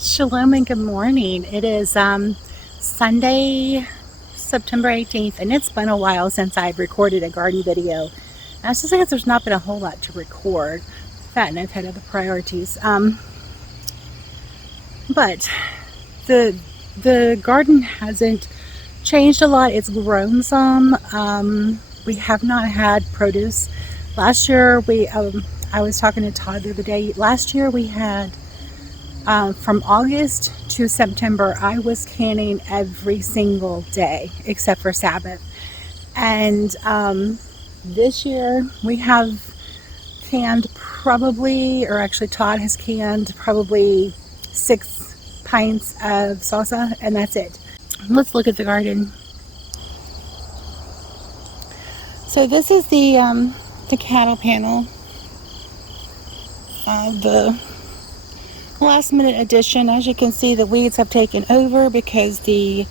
Shalom and good morning. It is Sunday, September 18th, and it's been a while since I've recorded a garden video. And it's just because there's not been a whole lot to record. That and I've had other priorities. But the garden hasn't changed a lot. It's grown some. We have not had produce. Last year, I was talking to Todd the other day. Last year we had from August to September, I was canning every single day except for Sabbath. And this year we have canned probably, or actually Todd has canned probably 6 pints of salsa, and that's it. Let's look at the garden. So this is the cattle panel. The last minute addition. As you can see, the weeds have taken over because the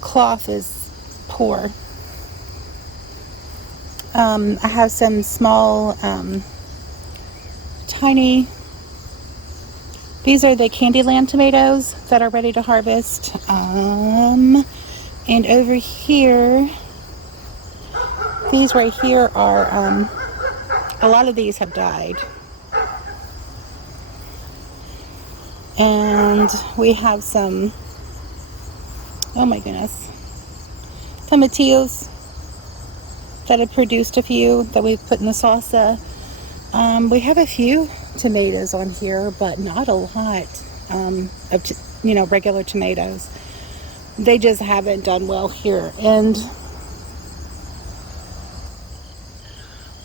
cloth is poor. I have some small tiny, these are the Candyland tomatoes that are ready to harvest, and over here, these right here are a lot of these have died. And we have some, oh my goodness, tomatillos that have produced a few that we've put in the salsa. We have a few tomatoes on here, but not a lot of, regular tomatoes. They just haven't done well here. And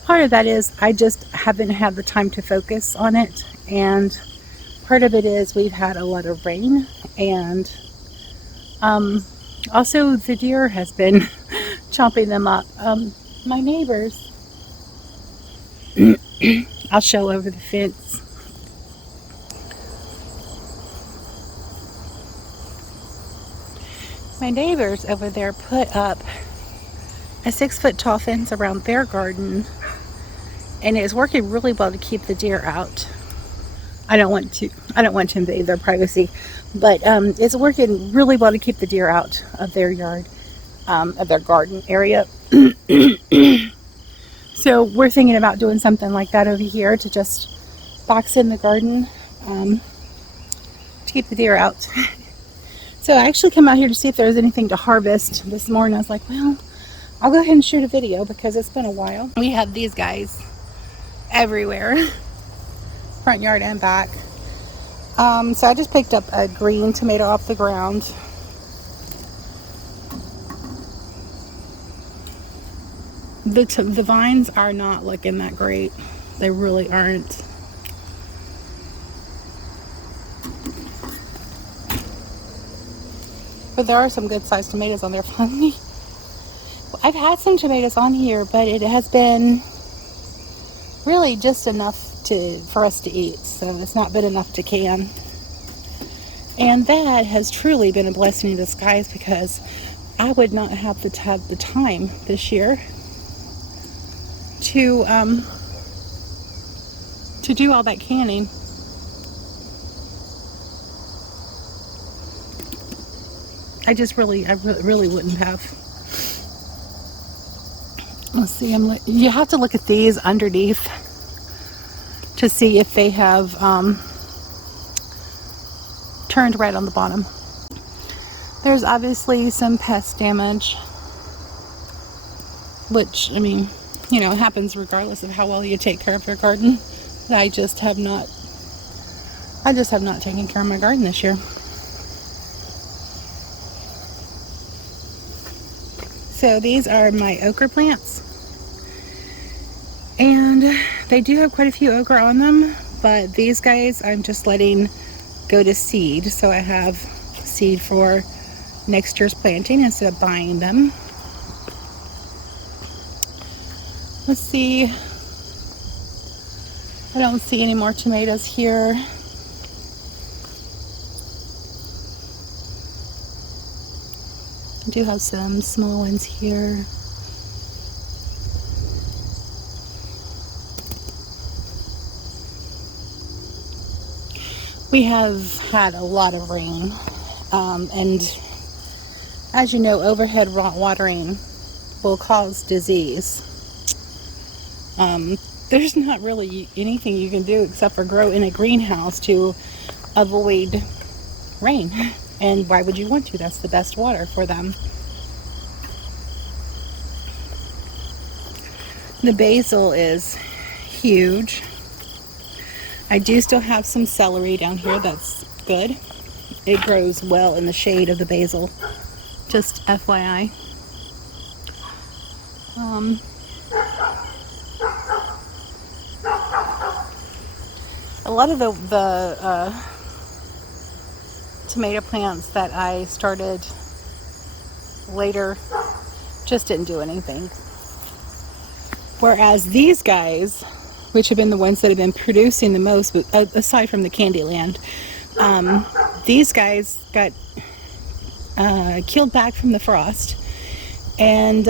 part of that is I just haven't had the time to focus on it. And part of it is we've had a lot of rain, and also the deer has been chomping them up. My neighbors, I'll show over the fence. My neighbors over there put up a 6-foot tall fence around their garden, and it's working really well to keep the deer out. I don't want to invade their privacy, but it's working really well to keep the deer out of their yard, of their garden area. So we're thinking about doing something like that over here to just box in the garden to keep the deer out. So I actually come out here to see if there was anything to harvest this morning. I was like, well, I'll go ahead and shoot a video because it's been a while. We have these guys everywhere. Front yard and back. So I just picked up a green tomato off the ground. The vines are not looking that great. They really aren't. But there are some good sized tomatoes on there finally. I've had some tomatoes on here, but it has been really just enough for us to eat, so it's not been enough to can. And that has truly been a blessing in disguise, because I would not have the time this year to do all that canning. I really wouldn't have. Let's see, you have to look at these underneath to see if they have turned red on the bottom. There's obviously some pest damage, which, I mean, it happens regardless of how well you take care of your garden. I just have not taken care of my garden this year. So these are my okra plants. And they do have quite a few okra on them, but these guys I'm just letting go to seed, so I have seed for next year's planting instead of buying them. Let's see, I don't see any more tomatoes here. I do have some small ones here. We have had a lot of rain, and as you know, overhead watering will cause disease. There's not really anything you can do except for grow in a greenhouse to avoid rain. And why would you want to? That's the best water for them. The basil is huge. I do still have some celery down here. That's good. It grows well in the shade of the basil. Just FYI. A lot of the tomato plants that I started later just didn't do anything. Whereas these guys, which have been the ones that have been producing the most, aside from the Candyland, these guys got killed back from the frost and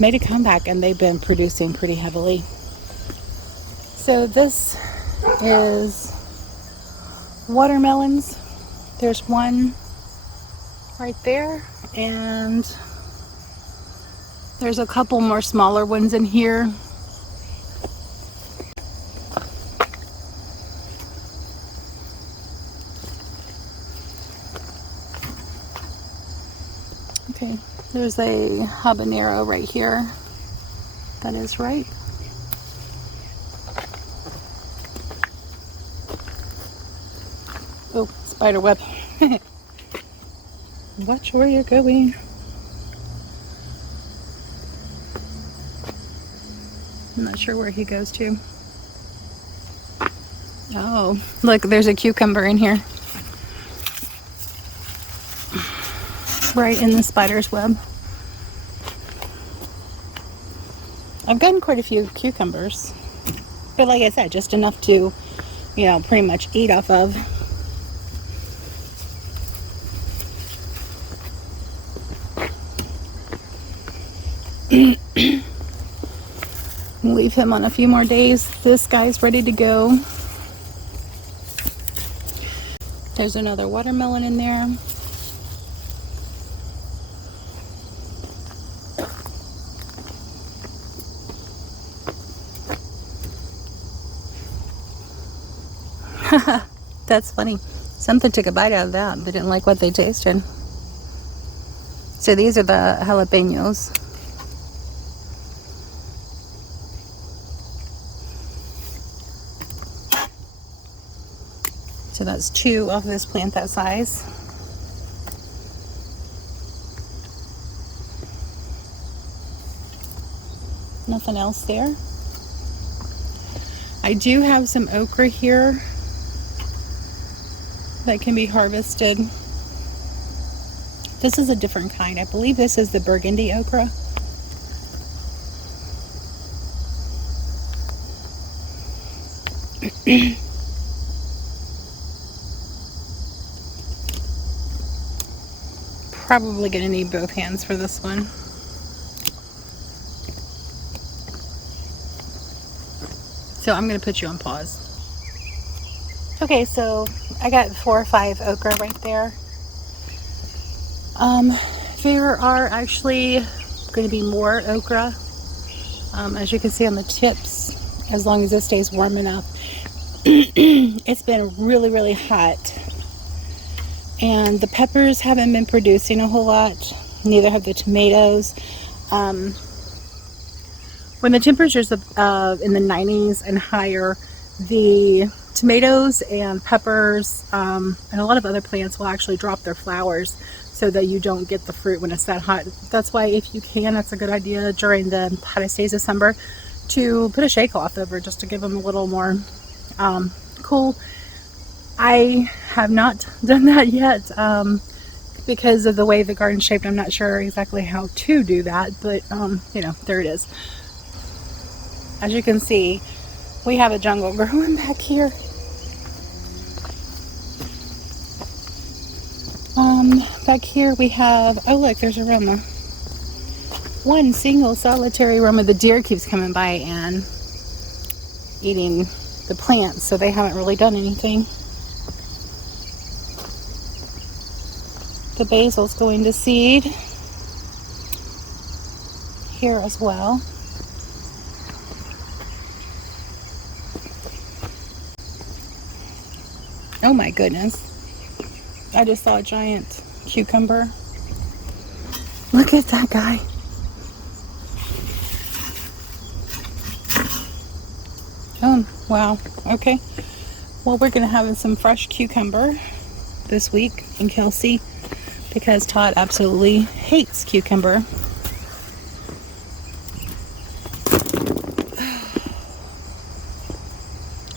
made a comeback, and they've been producing pretty heavily. So this is watermelons. There's one right there, and there's a couple more smaller ones in here. Okay, there's a habanero right here. That is right. Oh, spider web. Watch where you're going. I'm not sure where he goes to. Oh, look, there's a cucumber in here. Right in the spider's web. I've gotten quite a few cucumbers. But like I said, just enough to, pretty much eat off of. Leave him on a few more days. This guy's ready to go. There's another watermelon in there. That's funny. Something took a bite out of that. They didn't like what they tasted. So these are the jalapenos. So that's 2 off this plant that size. Nothing else there. I do have some okra here that can be harvested. This is a different kind. I believe this is the burgundy okra. Probably gonna need both hands for this one. So I'm gonna put you on pause. Okay, so I got 4 or 5 okra right there. There are actually going to be more okra, as you can see on the tips, as long as it stays warm enough. It's been really, really hot, and the peppers haven't been producing a whole lot. Neither have the tomatoes. When the temperatures in the 90s and higher, the tomatoes and peppers and a lot of other plants will actually drop their flowers so that you don't get the fruit when it's that hot. That's why, if you can, that's a good idea during the hottest days of summer to put a shade cloth over just to give them a little more cool. I have not done that yet because of the way the garden's shaped. I'm not sure exactly how to do that, but you know, there it is. As you can see, we have a jungle growing back here. Back here we have, oh look, there's a Roma. One single solitary Roma. The deer keeps coming by and eating the plants, so they haven't really done anything. The basil's going to seed here as well. Oh my goodness. I just saw a giant cucumber. Look at that guy. Oh, wow. Okay. Well, we're going to have some fresh cucumber this week in Kelsey because Todd absolutely hates cucumber.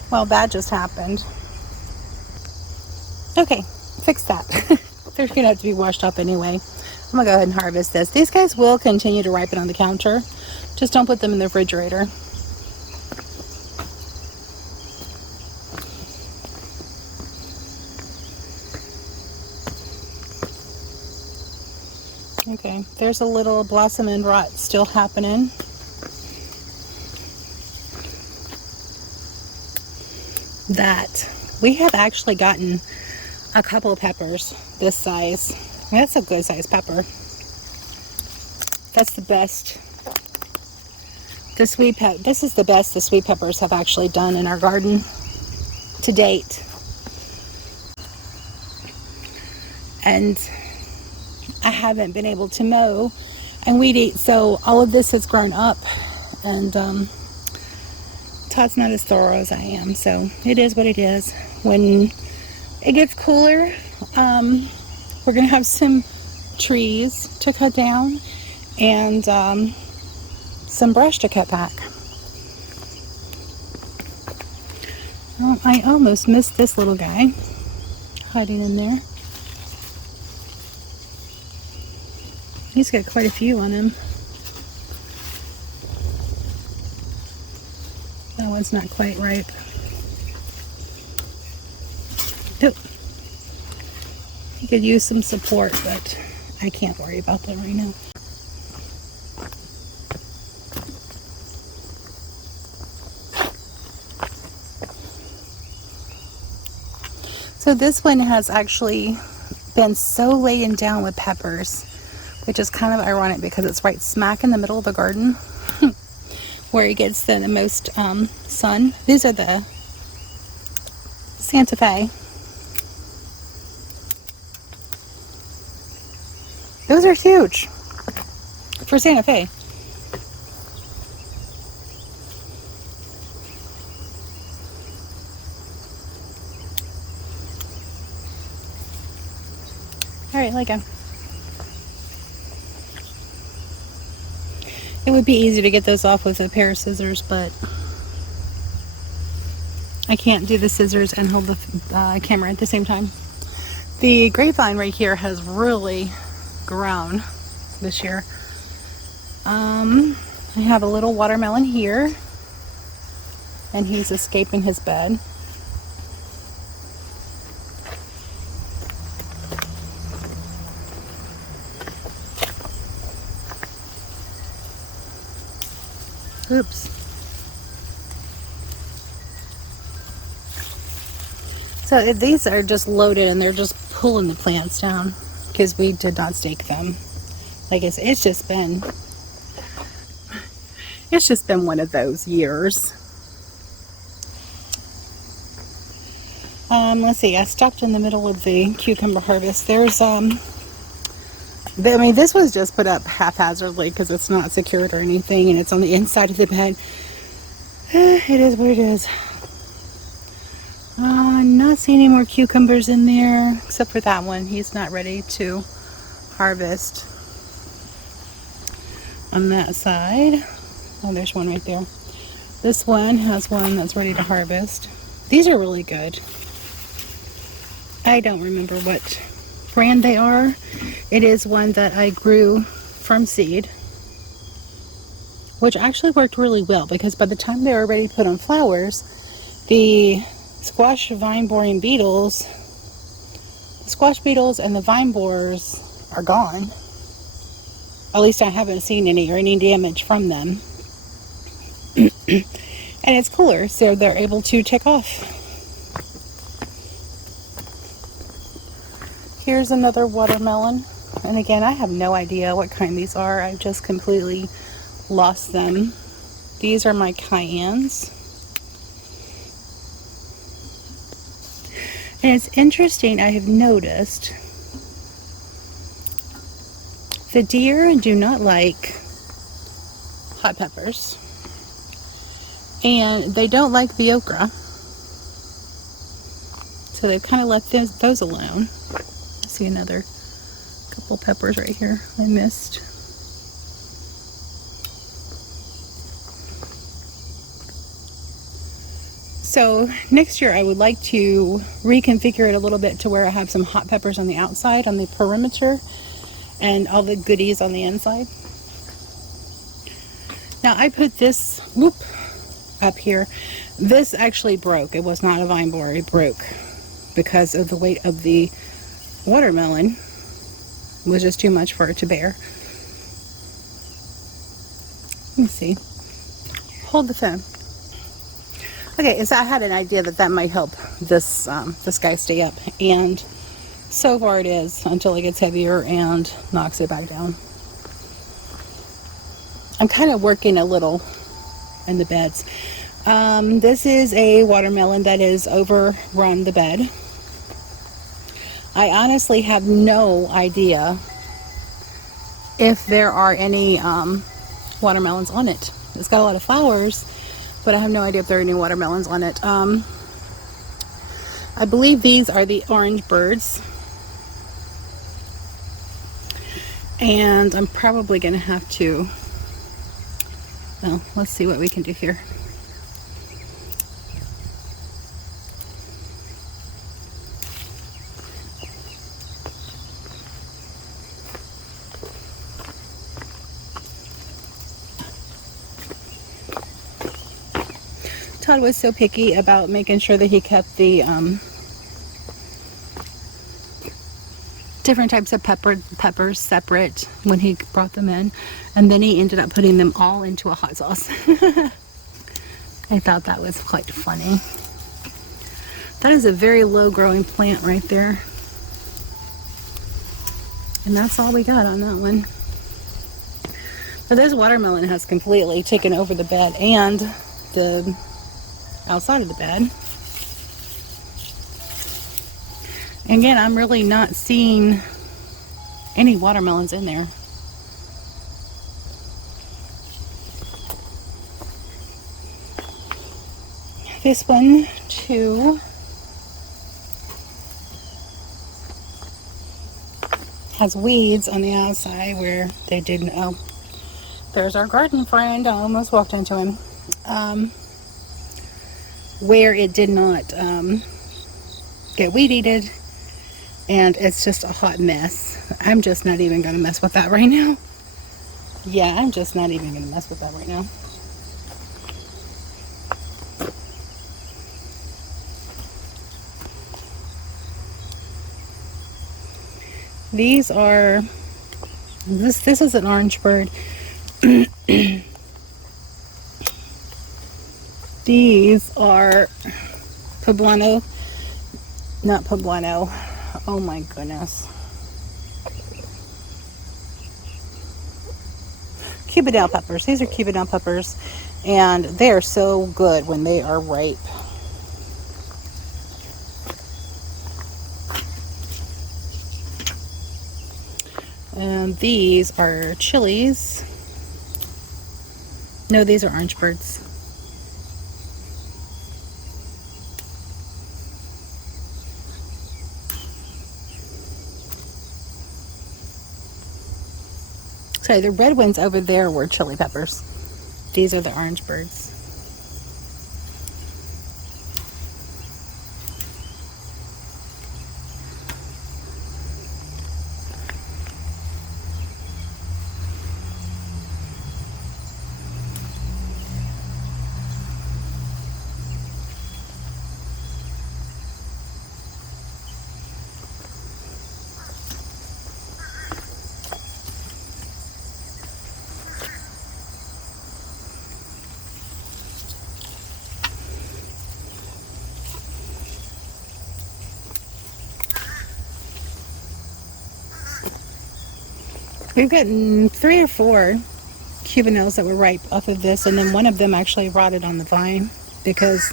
Well, that just happened. Okay, fix that. They're going to have to be washed up anyway. I'm going to go ahead and harvest this. These guys will continue to ripen on the counter. Just don't put them in the refrigerator. Okay, there's a little blossom and rot still happening. That we have actually gotten a couple of peppers this size. That's a good size pepper. That's the best. This is the best the sweet peppers have actually done in our garden to date. And I haven't been able to mow and weed eat, so all of this has grown up, and Todd's not as thorough as I am, so it is what it is. When it gets cooler, we're gonna have some trees to cut down and some brush to cut back. Oh, I almost missed this little guy hiding in there. He's got quite a few on him. That one's not quite ripe. Nope. He could use some support, but I can't worry about that right now. So this one has actually been so laden down with peppers, which is kind of ironic because it's right smack in the middle of the garden where it gets the most sun. These are the Santa Fe. Those are huge for Santa Fe. All right, let go. It would be easy to get those off with a pair of scissors, but I can't do the scissors and hold the camera at the same time. The grapevine right here has really grown this year. I have a little watermelon here, and he's escaping his bed. Oops. So these are just loaded and they're just pulling the plants down because we did not stake them. Like I said, it's just been one of those years. Let's see, I stopped in the middle of the cucumber harvest. There's I mean, this was just put up haphazardly because it's not secured or anything, and it's on the inside of the bed. It is what it is. Not seeing any more cucumbers in there, except for that one. He's not ready to harvest on that side. Oh, there's one right there. This one has one that's ready to harvest. These are really good. I don't remember what brand they are. It is one that I grew from seed, which actually worked really well because by the time they were ready to put on flowers, the squash vine boring beetles, the squash beetles and the vine borers are gone. At least I haven't seen any or any damage from them. And it's cooler, so they're able to take off. Here's another watermelon. And again, I have no idea what kind these are. I've just completely lost them. These are my cayennes. And it's interesting, I have noticed the deer do not like hot peppers. And they don't like the okra. So they've kind of let those alone. I see another couple peppers right here I missed. So next year I would like to reconfigure it a little bit to where I have some hot peppers on the outside, on the perimeter, and all the goodies on the inside. Now I put this up here. This actually broke. It was not a vine borer. It broke because of the weight of the watermelon. It was just too much for it to bear. Let me see. Hold the phone. Okay, so I had an idea that might help this this guy stay up, and so far it is until it gets heavier and knocks it back down. I'm kind of working a little in the beds. This is a watermelon that has overrun the bed. I honestly have no idea if there are any watermelons on it. It's got a lot of flowers, but I have no idea if there are any watermelons on it. I believe these are the orange birds. And I'm probably going to have to, well, let's see what we can do here. Todd was so picky about making sure that he kept the different types of peppers separate when he brought them in, and then he ended up putting them all into a hot sauce. I thought that was quite funny. That is a very low growing plant right there, and that's all we got on that one. But this watermelon has completely taken over the bed and the outside of the bed. Again, I'm really not seeing any watermelons in there. This one too has weeds on the outside where they didn't. Oh, there's our garden friend. I almost walked into him. Where it did not get weed eated, and it's just a hot mess. I'm just not even going to mess with that right now. Yeah, I'm just not even going to mess with that right now. These are, this is an orange bird. These are poblano, not poblano. Oh my goodness. Cubidale peppers. These are Cubidale peppers, and they are so good when they are ripe. And these are chilies. No, these are orange birds. Sorry, the red ones over there were chili peppers. These are the orange birds. We've gotten 3 or 4 Cubanelles that were ripe off of this, and then one of them actually rotted on the vine because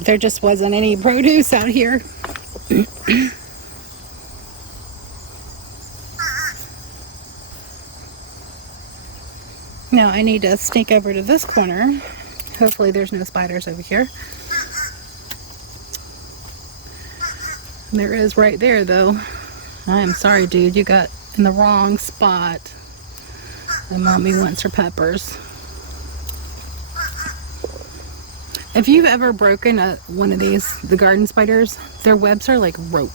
there just wasn't any produce out here. Now I need to sneak over to this corner. Hopefully there's no spiders over here. There is right there though. I'm sorry, dude, you got in the wrong spot. And mommy wants her peppers. If you've ever broken one of these, the garden spiders, their webs are like rope.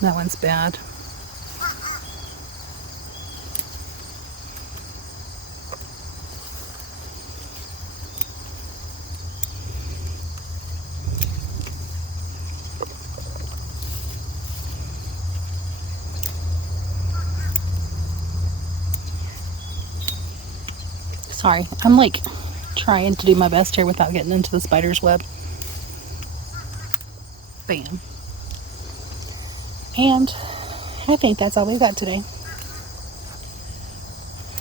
That one's bad. Sorry, I'm like trying to do my best here without getting into the spider's web. Bam. And I think that's all we've got today.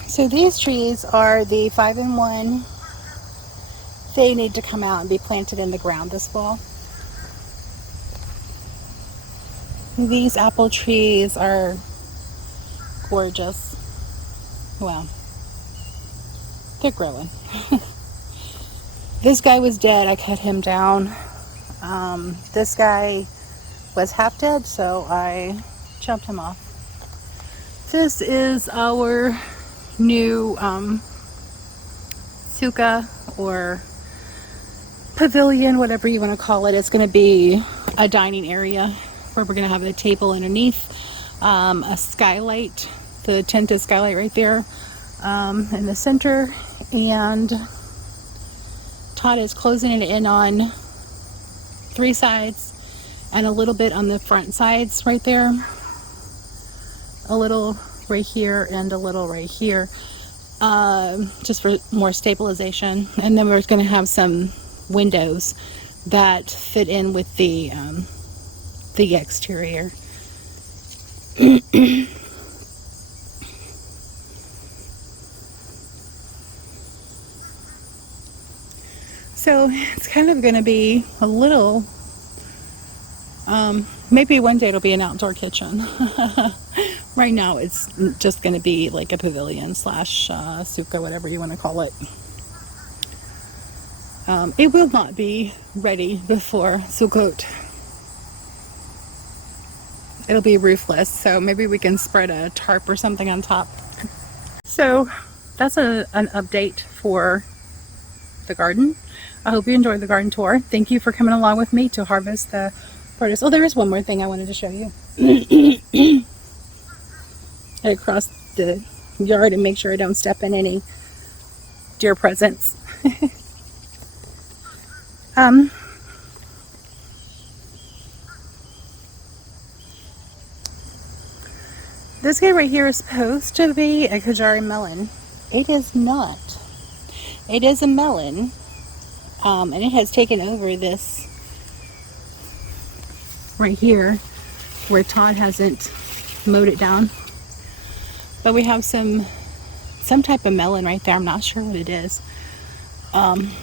So these trees are the 5-in-1. They need to come out and be planted in the ground this fall. These apple trees are gorgeous. Wow. They're growing. This guy was dead. I cut him down. This guy was half dead, so I chopped him off. This is our new suka or pavilion, whatever you want to call it. It's going to be a dining area where we're going to have a table underneath, a skylight, the tinted skylight right there in the center, and Todd is closing it in on 3 sides and a little bit on the front sides right there, a little right here and a little right here, just for more stabilization. And then we're going to have some windows that fit in with the exterior. So it's kind of going to be a little, maybe one day it'll be an outdoor kitchen. Right now it's just going to be like a pavilion slash suka, whatever you want to call it. It will not be ready before Sukkot. It'll be roofless, so maybe we can spread a tarp or something on top. So that's an update for the garden. I hope you enjoyed the garden tour. Thank you for coming along with me to harvest the produce. Oh, there is one more thing I wanted to show you. I crossed the yard and make sure I don't step in any deer presents. This guy right here is supposed to be a Kajari melon. It is not. It is a melon, and it has taken over this right here where Todd hasn't mowed it down. But we have some type of melon right there. I'm not sure what it is.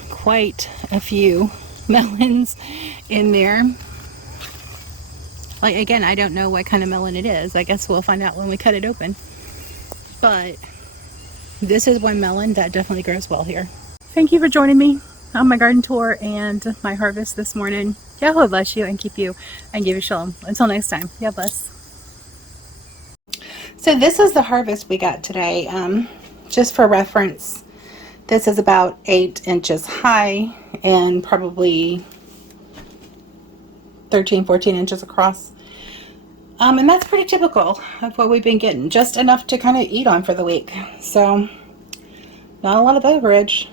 Quite a few melons in there. Like, again, I don't know what kind of melon it is. I guess we'll find out when we cut it open. But this is one melon that definitely grows well here. Thank you for joining me on my garden tour and my harvest this morning. Yahweh bless you and keep you and give you shalom. Until next time, Yah bless. So this is the harvest we got today. Just for reference, this is about 8 inches high and probably 13, 14 inches across. And that's pretty typical of what we've been getting. Just enough to kind of eat on for the week. So, not a lot of overage.